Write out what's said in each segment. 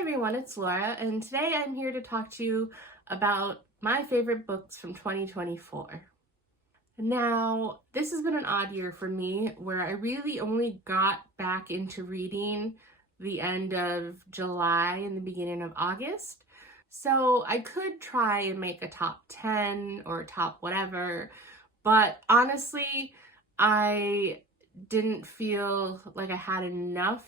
Hi everyone, it's Laura, and today I'm here to talk to you about my favorite books from 2024. Now, this has been an odd year for me where I really only got back into reading the end of July and the beginning of August. So I could try and make a top 10 or top whatever, but honestly, I didn't feel like I had enough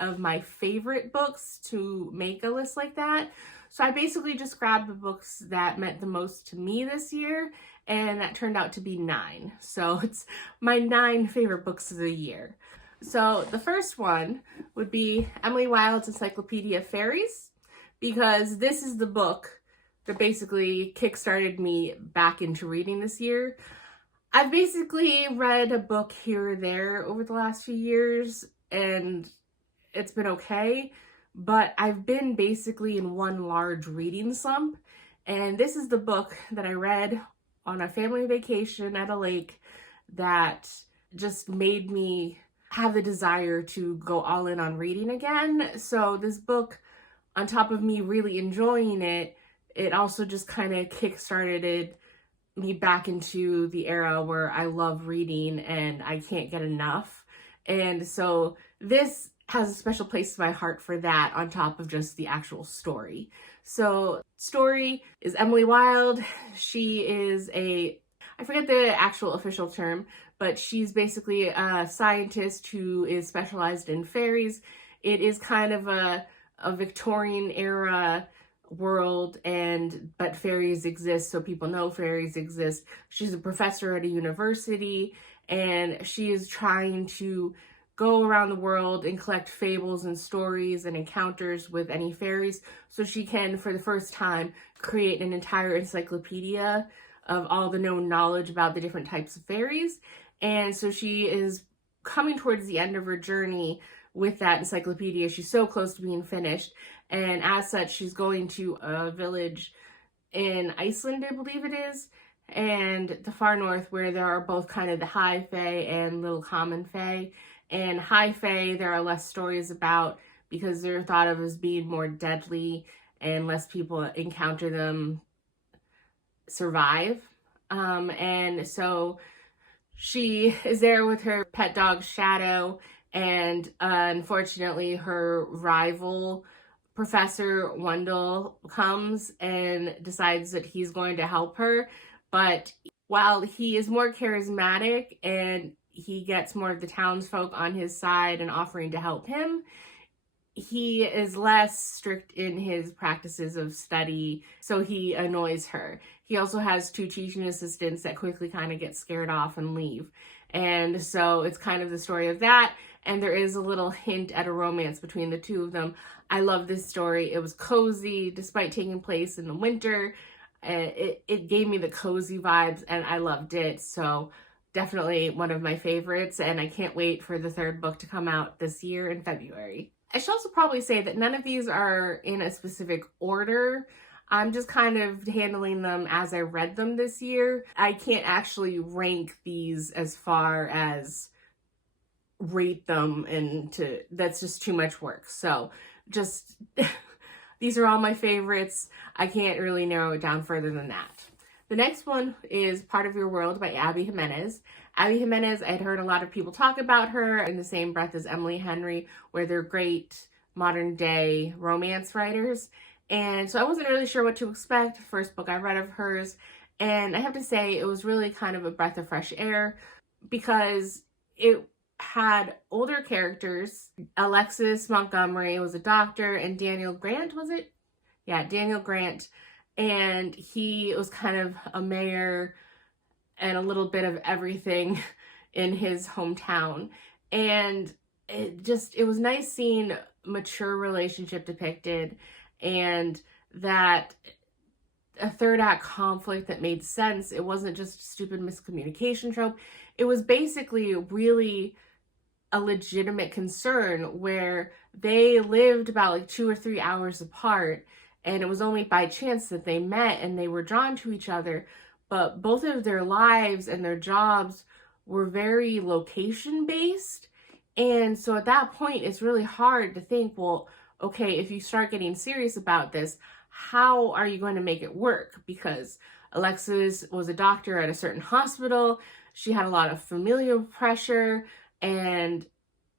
of my favorite books to make a list like that. So I basically just grabbed the books that meant the most to me this year, and that turned out to be 9. So it's my 9 favorite books of the year. So the first one would be Emily Wilde's Encyclopedia of Fairies, because this is the book that basically kickstarted me back into reading this year. I've basically read a book here or there over the last few years, and it's been okay, but I've been basically in one large reading slump, and this is the book that I read on a family vacation at a lake that just made me have the desire to go all in on reading again. So this book, on top of me really enjoying it, it also just kind of kickstarted me back into the era where I love reading and I can't get enough. And so this has a special place in my heart for that, on top of just the actual story. So story is Emily Wilde. She is I forget the actual official term, but she's basically a scientist who is specialized in fairies. It is kind of a Victorian era world, but fairies exist, so people know fairies exist. She's a professor at a university, and she is trying to go around the world and collect fables and stories and encounters with any fairies, so she can, for the first time, create an entire encyclopedia of all the known knowledge about the different types of fairies. And so she is coming towards the end of her journey with that encyclopedia. She's so close to being finished, and as such, she's going to a village in Iceland, I believe it is, and the far north, where there are both kind of the high fae and little common fae. And high fae, there are less stories about because they're thought of as being more deadly and less people encounter them survive. And so she is there with her pet dog Shadow, and unfortunately her rival Professor Wendell comes and decides that he's going to help her. But while he is more charismatic and he gets more of the townsfolk on his side and offering to help him, he is less strict in his practices of study, so he annoys her. He also has 2 teaching assistants that quickly kind of get scared off and leave. And so it's kind of the story of that, and there is a little hint at a romance between the 2 of them. I love this story. It was cozy, despite taking place in the winter. It gave me the cozy vibes, and I loved it. So definitely one of my favorites, and I can't wait for the 3rd book to come out this year in February. I should also probably say that none of these are in a specific order. I'm just kind of handling them as I read them this year. I can't actually rank these as far as rate them, and that's just too much work. So just these are all my favorites. I can't really narrow it down further than that. The next one is Part of Your World by Abby Jimenez. Abby Jimenez, I'd heard a lot of people talk about her in the same breath as Emily Henry, where they're great modern day romance writers. And so I wasn't really sure what to expect. First book I read of hers. And I have to say it was really kind of a breath of fresh air, because it had older characters. Alexis Montgomery was a doctor, and Daniel Grant, was it? Yeah, Daniel Grant. And he was kind of a mayor and a little bit of everything in his hometown. And it was nice seeing mature relationship depicted, and that a third act conflict that made sense. It wasn't just stupid miscommunication trope. It was basically really a legitimate concern where they lived about like 2 or 3 hours apart, and it was only by chance that they met and they were drawn to each other. But both of their lives and their jobs were very location based. And so at that point, it's really hard to think, well, okay, if you start getting serious about this, how are you going to make it work? Because Alexis was a doctor at a certain hospital. She had a lot of familial pressure and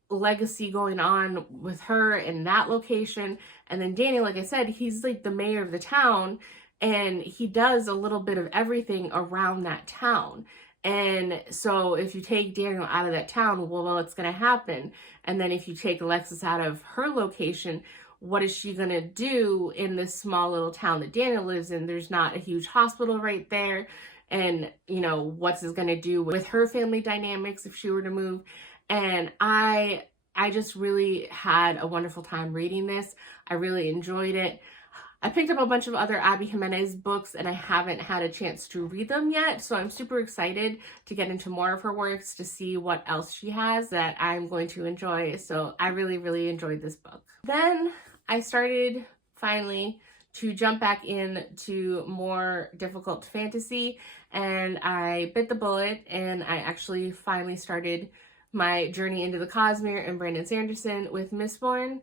legacy going on with her in that location. And then Daniel, like I said, he's like the mayor of the town, and he does a little bit of everything around that town. And so if you take Daniel out of that town, well, what's going to happen? And then if you take Alexis out of her location, what is she going to do in this small little town that Daniel lives in? There's not a huge hospital right there. And, you know, what's this going to do with her family dynamics if she were to move? And I just really had a wonderful time reading this. I really enjoyed it. I picked up a bunch of other Abby Jimenez books and I haven't had a chance to read them yet. So I'm super excited to get into more of her works, to see what else she has that I'm going to enjoy. So I really, really enjoyed this book. Then I started finally to jump back into more difficult fantasy, and I bit the bullet and I actually finally started my journey into the Cosmere and Brandon Sanderson with Mistborn.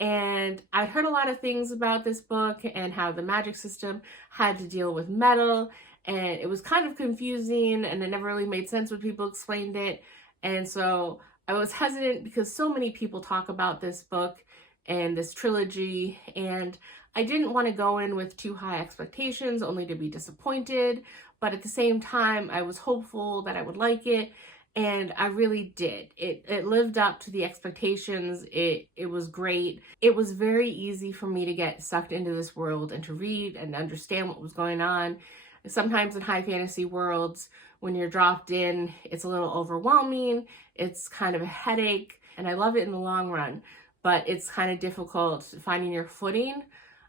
And I'd heard a lot of things about this book and how the magic system had to deal with metal, and it was kind of confusing and it never really made sense when people explained it. And so I was hesitant because so many people talk about this book and this trilogy, and I didn't want to go in with too high expectations only to be disappointed, but at the same time I was hopeful that I would like it. And I really did. It lived up to the expectations. It was great. It was very easy for me to get sucked into this world and to read and understand what was going on. Sometimes in high fantasy worlds, when you're dropped in, it's a little overwhelming. It's kind of a headache, and I love it in the long run, but it's kind of difficult finding your footing.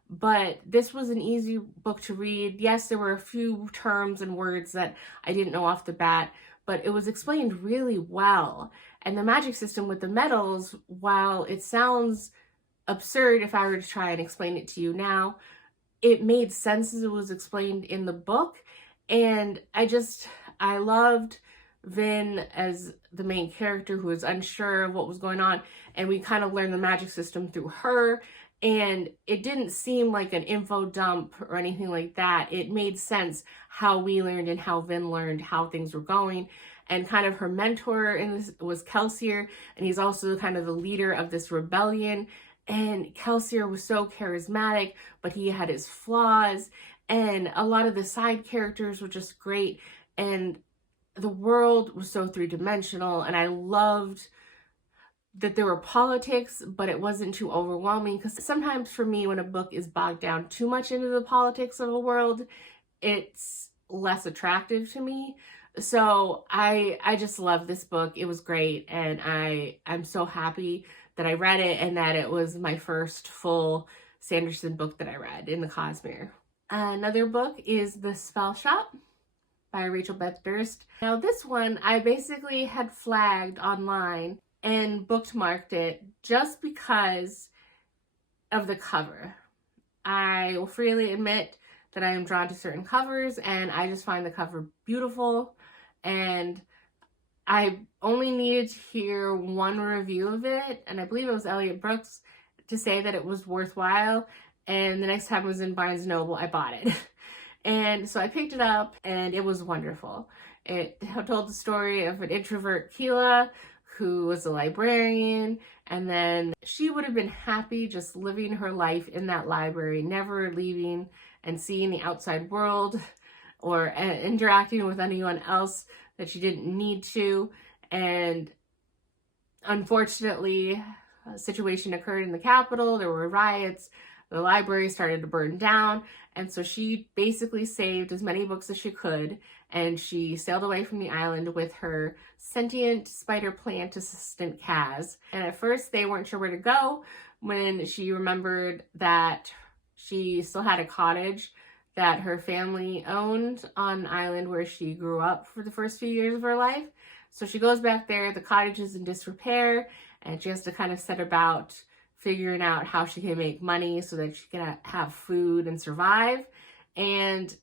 But this was an easy book to read. Yes, there were a few terms and words that I didn't know off the bat, but it was explained really well. And the magic system with the metals, while it sounds absurd if I were to try and explain it to you now, it made sense as it was explained in the book. And I loved Vin as the main character who was unsure of what was going on. And we kind of learned the magic system through her. And it didn't seem like an info dump or anything like that. It made sense how we learned and how Vin learned how things were going. And kind of her mentor in this was Kelsier, and he's also kind of the leader of this rebellion. And Kelsier was so charismatic, but he had his flaws. And a lot of the side characters were just great. And the world was so three-dimensional, and I loved that there were politics, but it wasn't too overwhelming, because sometimes for me, when a book is bogged down too much into the politics of a world, it's less attractive to me. So I just love this book. It was great, and I'm so happy that I read it and that it was my first full Sanderson book that I read in the Cosmere. Another book is The Spell Shop by Rachel Beth Durst. Now this one I basically had flagged online and bookmarked it just because of the cover. I will freely admit that I am drawn to certain covers, and I just find the cover beautiful. And I only needed to hear one review of it, and I believe it was Elliot Brooks, to say that it was worthwhile. And the next time it was in Barnes & Noble, I bought it. And so I picked it up, and it was wonderful. It told the story of an introvert, Keela, who was a librarian, and then she would have been happy just living her life in that library, never leaving and seeing the outside world or interacting with anyone else that she didn't need to. And unfortunately, a situation occurred in the Capitol. There were riots. The library started to burn down, and so she basically saved as many books as she could, and she sailed away from the island with her sentient spider plant assistant, Kaz. And at first they weren't sure where to go, when she remembered that she still had a cottage that her family owned on an island where she grew up for the first few years of her life. So she goes back there. The cottage is in disrepair, and she has to kind of set about figuring out how she can make money so that she can have food and survive, and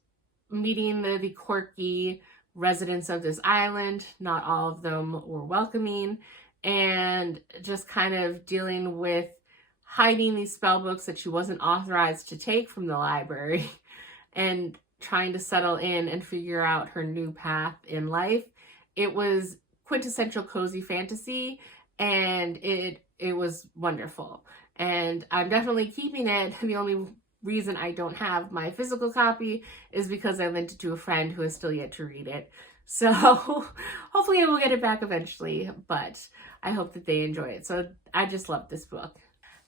meeting the quirky residents of this island. Not all of them were welcoming, and just kind of dealing with hiding these spell books that she wasn't authorized to take from the library and trying to settle in and figure out her new path in life. It was quintessential cozy fantasy, and it was wonderful. And I'm definitely keeping it. The only reason I don't have my physical copy is because I lent it to a friend who has still yet to read it. So hopefully I will get it back eventually, but I hope that they enjoy it. So I just love this book.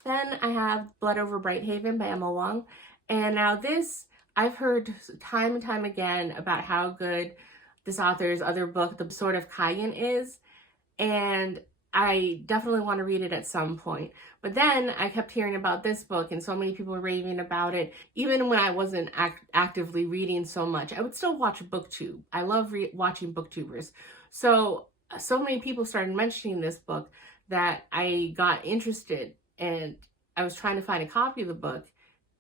Then I have Blood Over Brighthaven by Emma Wong. And now this, I've heard time and time again about how good this author's other book, The Sword of Kagan, is. And I definitely want to read it at some point. But then I kept hearing about this book and so many people were raving about it. Even when I wasn't actively reading so much, I would still watch BookTube. I love watching BookTubers. So many people started mentioning this book that I got interested, and I was trying to find a copy of the book,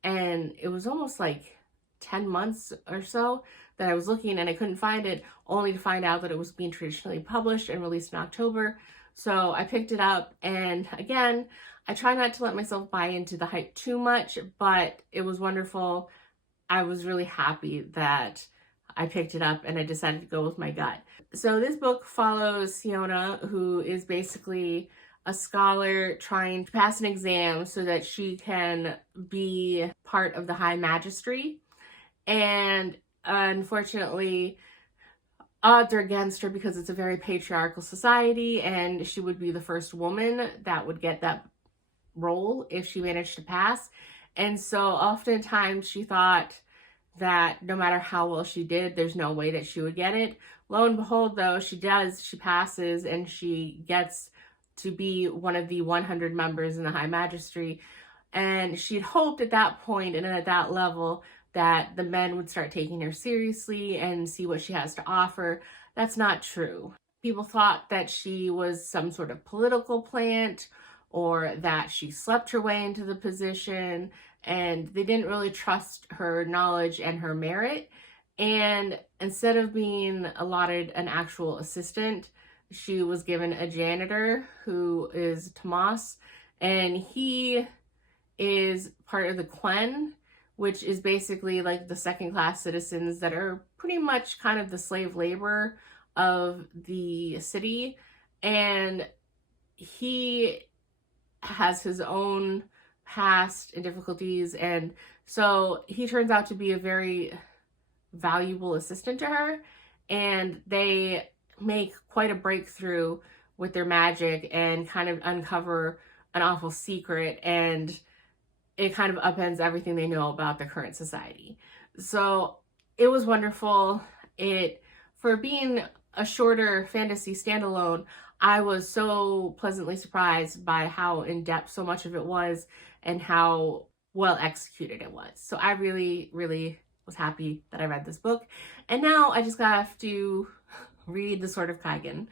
and it was almost like 10 months or so that I was looking and I couldn't find it, only to find out that it was being traditionally published and released in October. So I picked it up, and again, I try not to let myself buy into the hype too much, but it was wonderful. I was really happy that I picked it up and I decided to go with my gut. So this book follows Siona, who is basically a scholar trying to pass an exam so that she can be part of the High Magistracy. And unfortunately, odds are against her because it's a very patriarchal society, and she would be the first woman that would get that role if she managed to pass. And so oftentimes she thought that no matter how well she did, there's no way that she would get it. Lo and behold, though, she passes, and she gets to be one of the 100 members in the High Magistracy. And she'd hoped at that point and at that level that the men would start taking her seriously and see what she has to offer. That's not true. People thought that she was some sort of political plant, or that she slept her way into the position, and they didn't really trust her knowledge and her merit. And instead of being allotted an actual assistant, she was given a janitor who is Tomas, and he is part of the Quen, which is basically like the second-class citizens that are pretty much kind of the slave labor of the city. And he has his own past and difficulties, and so he turns out to be a very valuable assistant to her, and they make quite a breakthrough with their magic and kind of uncover an awful secret, and it kind of upends everything they know about the current society. So it was wonderful. For being a shorter fantasy standalone, I was so pleasantly surprised by how in-depth so much of it was and how well executed it was. So I really, really was happy that I read this book. And now I just have to read The Sword of Kagan.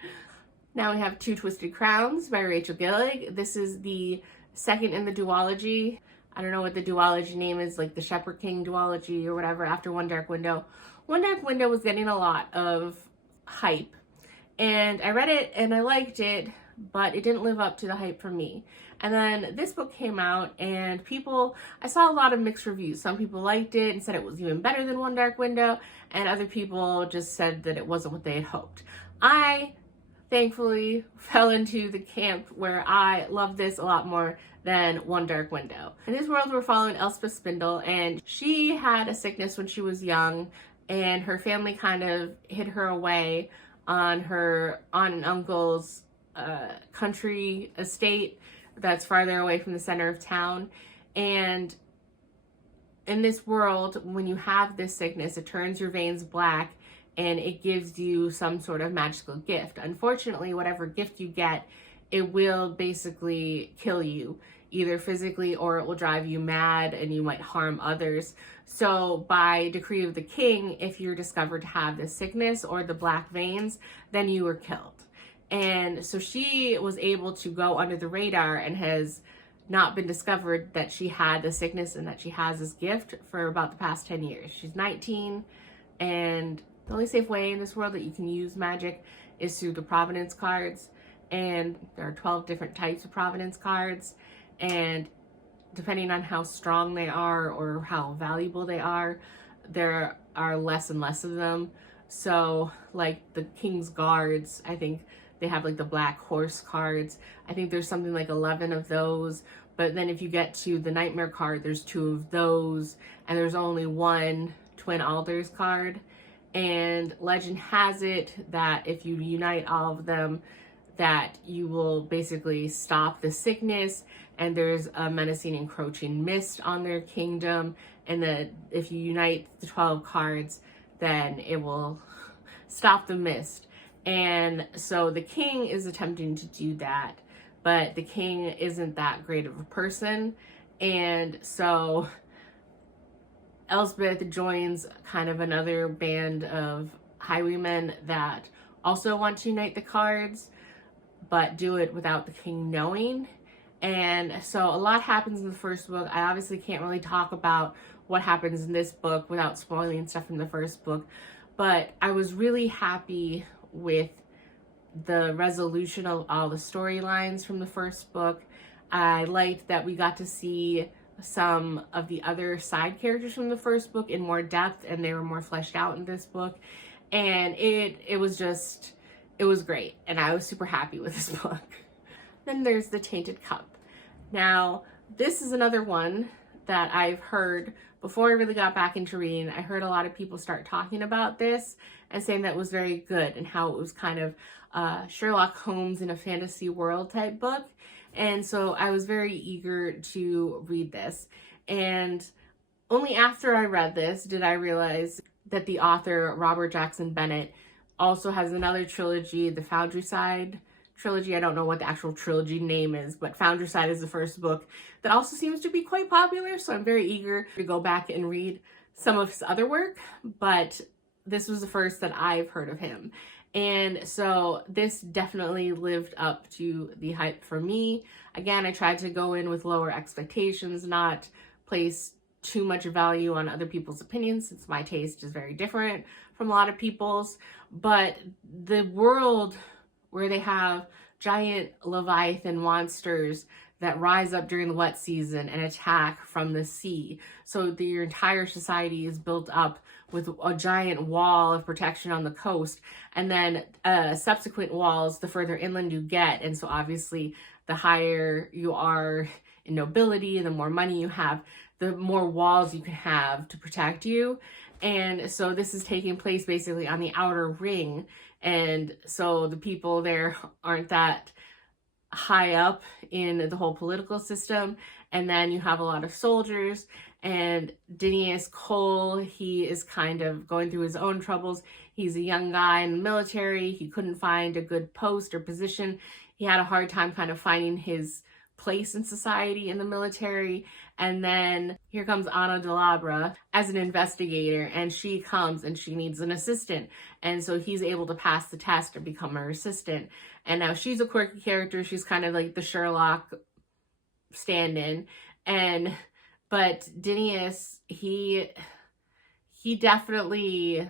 Now we have Two Twisted Crowns by Rachel Gillig. This is the second in the duology. I don't know what the duology name is, like the Shepherd King duology or whatever, after One Dark Window. One Dark Window was getting a lot of hype, and I read it and I liked it, but it didn't live up to the hype for me. And then this book came out, and I saw a lot of mixed reviews. Some people liked it and said it was even better than One Dark Window, and other people just said that it wasn't what they had hoped. I thankfully fell into the camp where I love this a lot more than One Dark Window. In this world, we're following Elspeth Spindle, and she had a sickness when she was young, and her family kind of hid her away on an uncle's country estate that's farther away from the center of town. And in this world, when you have this sickness, it turns your veins black and it gives you some sort of magical gift. Unfortunately, whatever gift you get, it will basically kill you, either physically or it will drive you mad and you might harm others. So by decree of the king, if you're discovered to have this sickness or the black veins, then you were killed. And so she was able to go under the radar and has not been discovered that she had the sickness and that she has this gift for about the past 10 years. She's 19, and the only safe way in this world that you can use magic is through the Providence cards. And there are 12 different types of Providence cards. And depending on how strong they are or how valuable they are, there are less and less of them. So like the King's Guards, I think they have like the Black Horse cards. I think there's something like 11 of those. But then if you get to the Nightmare card, there's 2 of those, and there's only 1 Twin Alders card. And legend has it that if you unite all of them, that you will basically stop the sickness, and there's a menacing encroaching mist on their kingdom, and that if you unite the 12 cards, then it will stop the mist. And so the king is attempting to do that, but the king isn't that great of a person. And so Elspeth joins kind of another band of highwaymen that also want to unite the cards, but do it without the king knowing. And so a lot happens in the first book. I obviously can't really talk about what happens in this book without spoiling stuff from the first book, but I was really happy with the resolution of all the storylines from the first book. I liked that we got to see some of the other side characters from the first book in more depth, and they were more fleshed out in this book. And it was great, and I was super happy with this book. Then there's The Tainted Cup. Now, this is another one that I've heard before I really got back into reading. I heard a lot of people start talking about this and saying that it was very good, and how it was kind of Sherlock Holmes in a fantasy world type book. And so I was very eager to read this. And only after I read this did I realize that the author, Robert Jackson Bennett, also has another trilogy, the Foundryside trilogy. I don't know what the actual trilogy name is, but Foundryside is the first book that also seems to be quite popular. So I'm very eager to go back and read some of his other work, but this was the first that I've heard of him. And so this definitely lived up to the hype for me. Again, I tried to go in with lower expectations, not place too much value on other people's opinions, since my taste is very different from a lot of people's. But the world where they have giant Leviathan monsters that rise up during the wet season and attack from the sea. So your entire society is built up with a giant wall of protection on the coast, and then subsequent walls the further inland you get. And so obviously the higher you are in nobility, the more money you have, the more walls you can have to protect you. And so this is taking place basically on the outer ring. And so the people there aren't that high up in the whole political system. And then you have a lot of soldiers, and Dinius Cole, he is kind of going through his own troubles. He's a young guy in the military. He couldn't find a good post or position. He had a hard time kind of finding his place in society in the military. And then here comes Ana Delabra as an investigator, and she comes and she needs an assistant. And so he's able to pass the test and become her assistant. And now she's a quirky character. She's kind of like the Sherlock stand-in. But Dinius, he definitely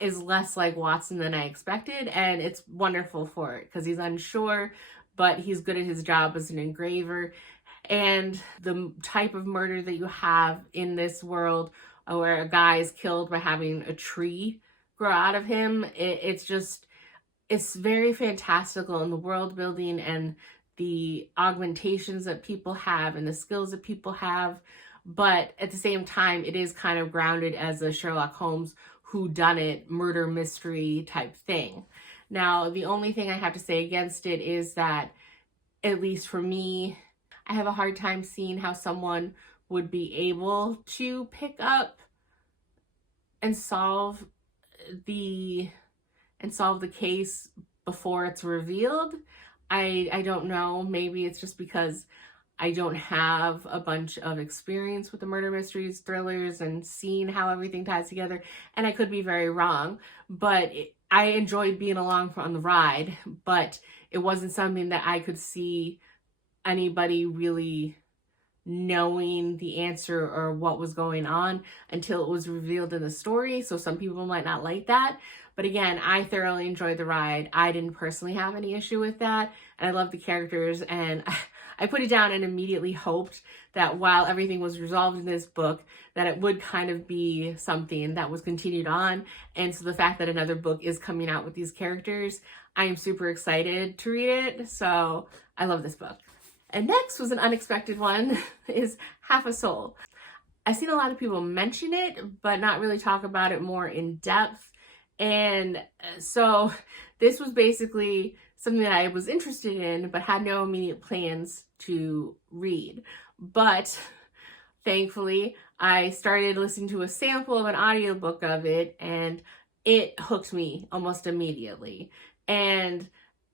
is less like Watson than I expected, and it's wonderful for it because he's unsure, but he's good at his job as an engraver. And the type of murder that you have in this world, where a guy is killed by having a tree grow out of him, it's very fantastical in the world building and the augmentations that people have and the skills that people have. But at the same time, it is kind of grounded as a Sherlock Holmes whodunit murder mystery type thing. Now, the only thing I have to say against it is that, at least for me, I have a hard time seeing how someone would be able to pick up and solve the case before it's revealed. I don't know. Maybe it's just because I don't have a bunch of experience with the murder mysteries, thrillers, and seeing how everything ties together. And I could be very wrong, but I enjoyed being along on the ride, but it wasn't something that I could see anybody really knowing the answer or what was going on until it was revealed in the story. So some people might not like that. But again, I thoroughly enjoyed the ride. I didn't personally have any issue with that. And I love the characters. And I put it down and immediately hoped that while everything was resolved in this book, that it would kind of be something that was continued on. And so the fact that another book is coming out with these characters, I am super excited to read it. So I love this book. And next was an unexpected one, is Half a Soul. I've seen a lot of people mention it, but not really talk about it more in depth. And so this was basically something that I was interested in, but had no immediate plans to read. But thankfully, I started listening to a sample of an audiobook of it, and it hooked me almost immediately. And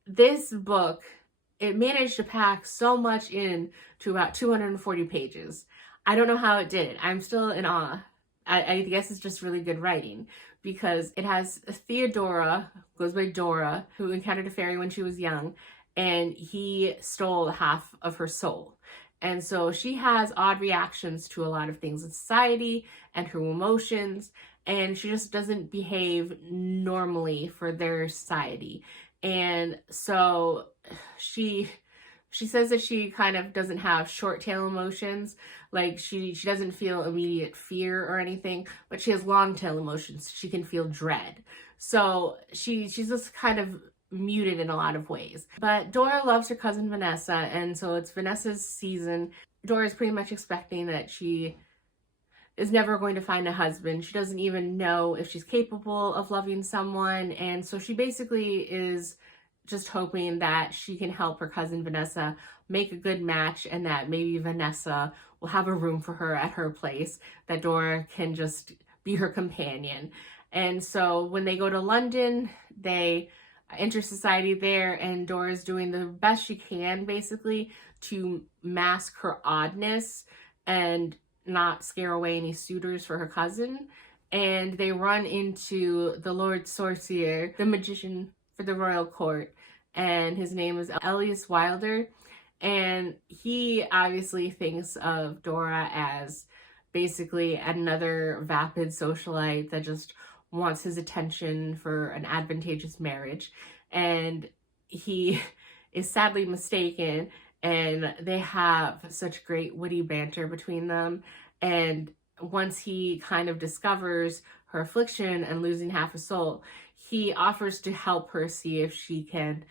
this book, it managed to pack so much in to about 240 pages. I don't know how it did it. I'm still in awe. I guess it's just really good writing, because it has Theodora, goes by Dora, who encountered a fairy when she was young, and he stole half of her soul. And so she has odd reactions to a lot of things in society and her emotions, and she just doesn't behave normally for their society. And so she says that she kind of doesn't have short tail emotions, like she doesn't feel immediate fear or anything, but she has long tail emotions. She can feel dread. So she's just kind of muted in a lot of ways. But Dora loves her cousin Vanessa, and so it's Vanessa's season. Dora is pretty much expecting that she is never going to find a husband. She doesn't even know if she's capable of loving someone, and so she basically is just hoping that she can help her cousin Vanessa make a good match, and that maybe Vanessa will have a room for her at her place, that Dora can just be her companion. And so when they go to London, they enter society there, and Dora's doing the best she can basically to mask her oddness and not scare away any suitors for her cousin. And they run into the Lord Sorcier, the magician for the royal court, and his name is Elias Wilder. And he obviously thinks of Dora as basically another vapid socialite that just wants his attention for an advantageous marriage. And he is sadly mistaken, and they have such great witty banter between them. And once he kind of discovers her affliction and losing half a soul, he offers to help her see if she can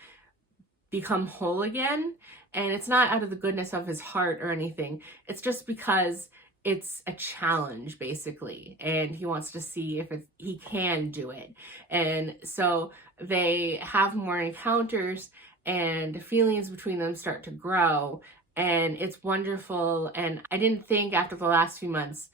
become whole again. And it's not out of the goodness of his heart or anything. It's just because it's a challenge, basically, and he wants to see if he can do it. And so they have more encounters, and feelings between them start to grow, and it's wonderful. And I didn't think after the last few months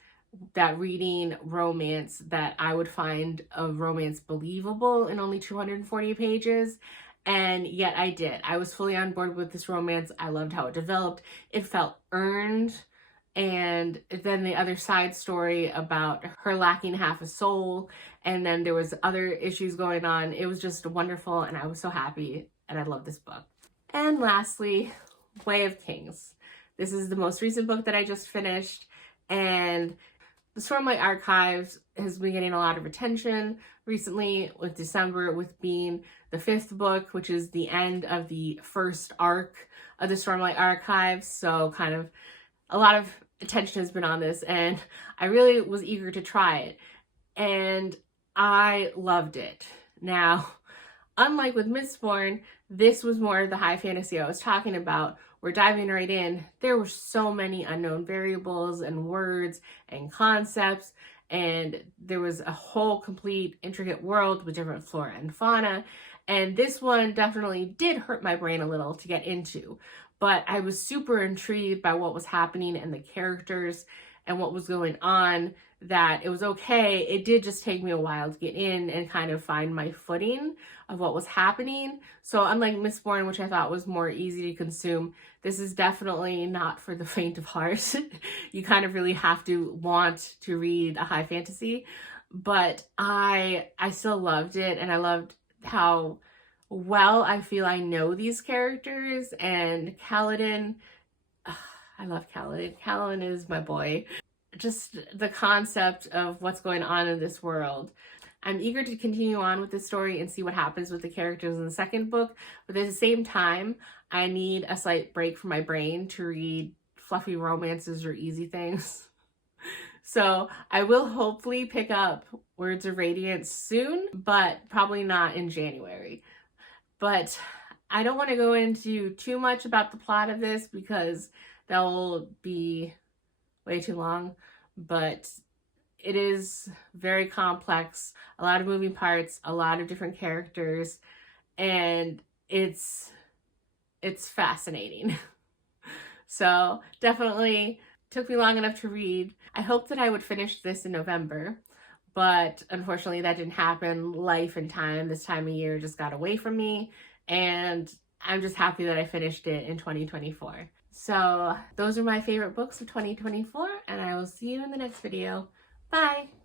that reading romance that I would find a romance believable in only 240 pages. And yet I did. I was fully on board with this romance. I loved how it developed. It felt earned. And then the other side story about her lacking half a soul, and then there was other issues going on. It was just wonderful, and I was so happy, and I love this book. And lastly, Way of Kings. This is the most recent book that I just finished, and the Stormlight Archives has been getting a lot of attention recently, with December with being the 5th book, which is the end of the first arc of the Stormlight Archives. So kind of a lot of attention has been on this, and I really was eager to try it, and I loved it. Now, unlike with Mistborn, this was more of the high fantasy I was talking about. We're diving right in. There were so many unknown variables and words and concepts, and there was a whole complete intricate world with different flora and fauna, and this one definitely did hurt my brain a little to get into. But I was super intrigued by what was happening and the characters and what was going on, that it was okay. It did just take me a while to get in and kind of find my footing of what was happening. So unlike Mistborn, which I thought was more easy to consume, this is definitely not for the faint of heart. You kind of really have to want to read a high fantasy. But I still loved it, and I loved how well I feel I know these characters. And Kaladin, I love Kaladin. Kaladin is my boy. Just the concept of what's going on in this world. I'm eager to continue on with the story and see what happens with the characters in the second book, but at the same time, I need a slight break from my brain to read fluffy romances or easy things. So I will hopefully pick up Words of Radiance soon, but probably not in January. But I don't want to go into too much about the plot of this because that will be way too long, but it is very complex, a lot of moving parts, a lot of different characters, and it's fascinating. So definitely took me long enough to read. I hoped that I would finish this in November, but unfortunately that didn't happen. Life and time, this time of year just got away from me, and I'm just happy that I finished it in 2024. So those are my favorite books of 2024, and I will see you in the next video. Bye!